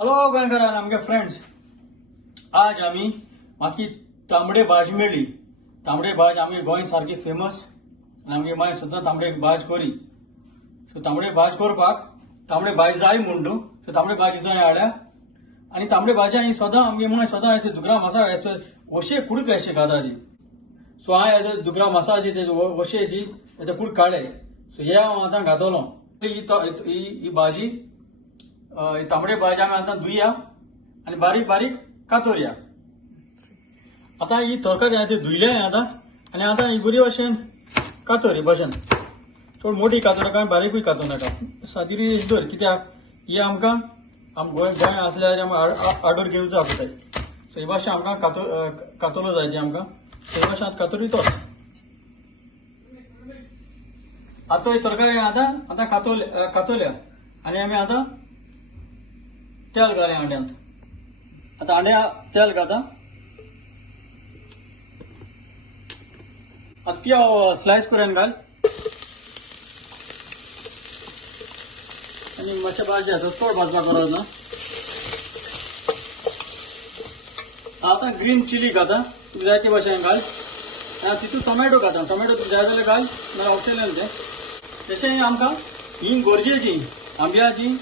हॅलो गोंयकारान आमगे फ्रेंड्स, आज आम्ही माकी तांबडे भाजी मेळ्ळी. तांबडे भाज आमगे गोंय सारकी फेमस आनी आमगे माय सुद्दां तांबडे भाज करी. सो तांबडे भाज करपाक तांबडे भाजी जाय म्हणून सो तांबडे भाजी जंय हाडल्या आनी तांबडे भाजी हांवें सदां आमगे माय सदां हेचे दुकरा मसाला हेचो वशे कुडक अशें घाता ती. सो हांवें हेजो दुकरा मसालाची तेजे वशेची तेजे कुडक काडले. सो हे हांव आतां घातलो. ही भाजी तांबडे भाजी आमी आतां धुया आनी बारीक बारीक कातोरया. आतां ही तरकारी हांवें ती धुयल्या आतां आनी आतां ही बरी भशेन कातोर ही भशेन. चड मोठी कातूं नाका आनी बारीकूय कातूं नाका, सादी धर. कित्याक ही आमकां गोंय आसल्यार आडोर घेवचो पडटाय. सो ही भाशेन आमकां कातोलो जाय ती आमकां. सो ही भाशेन कातोरी तो आतां ही तरकारी आतां कातोल्या आनी आमी आतां तेल घाल्या अंड्यांत. आतां अंड्या तेल घाता. आतां पियाव स्लायस करून घाल आनी मातशें भाजया. चड भाजपाक गरज ना. आतां ग्रीन चिली घाता, तुका जाय ते भाशेन घाल. तितून टोमॅटो घाता. टोमॅटो तुका जाय जाल्यार घाल, नाल्यार ऑप्शनल तें. तशें आमकां ही गोरजेची आंब्याची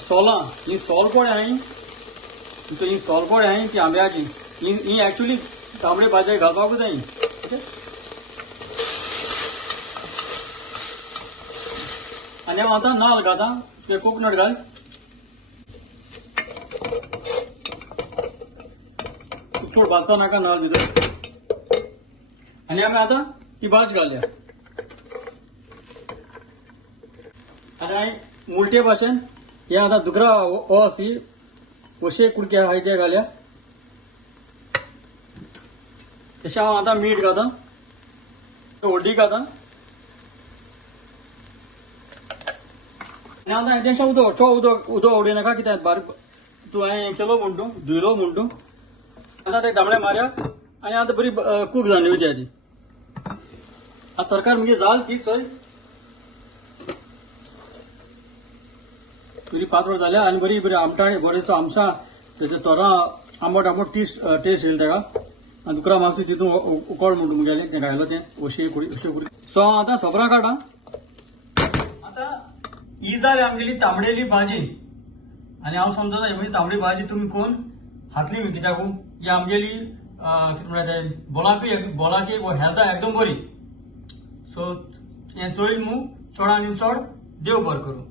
सोलां, ही सोलपड हांवें ही सोलपड हांवें ती आंब्याची ही एक्चुअली तांबडे भाजयेक घालपाकूच जाय. आनी हांव आतां नाल्ल घाता, ते कोकोनट घाल. चड भाजता नाका नाल्ल भितर. आनी आमी आतां ती भाज घालया. आनी हांवें मुलटे भाशेन हे आतां दुकरा सी वशे कुडके आहाय ते घाल्या. तशें हांव आतां मीठ घाता, हळदी घाता आनी आतां हेजें उदक चड उदक उडयनाका. कित्याक बारीक तूं हांवें केलो म्हूण तूं धुयलो म्हूण तूं. आतां ते तांबडे मारया आनी आतां बरी कूक जावन येवची ती. आतां तरकारी म्हणजे जाल ती चोय बरी पातळ जाल्या आनी बरी बरी आमटाणी बरेचो आमसा तेजे तोरां आंबट टेस्ट येयला तेका. आनी दुकरा मागता तितून उकळ म्हणून मुगेलें तें घायलो तें अशें कुडी. सो हांव आतां सोबरां काडा. आतां ही जाली आमगेली तांबडेली भाजी. आनी हांव समजता ही म्हणजे तांबडी भाजी तुमी कोण खातली बी. कित्याक ही आमगेली कितें म्हणटा तें बोलाकी हेल्था एकदम बरी. सो हें चोयन मू चडांनी चड देव बरें करूं.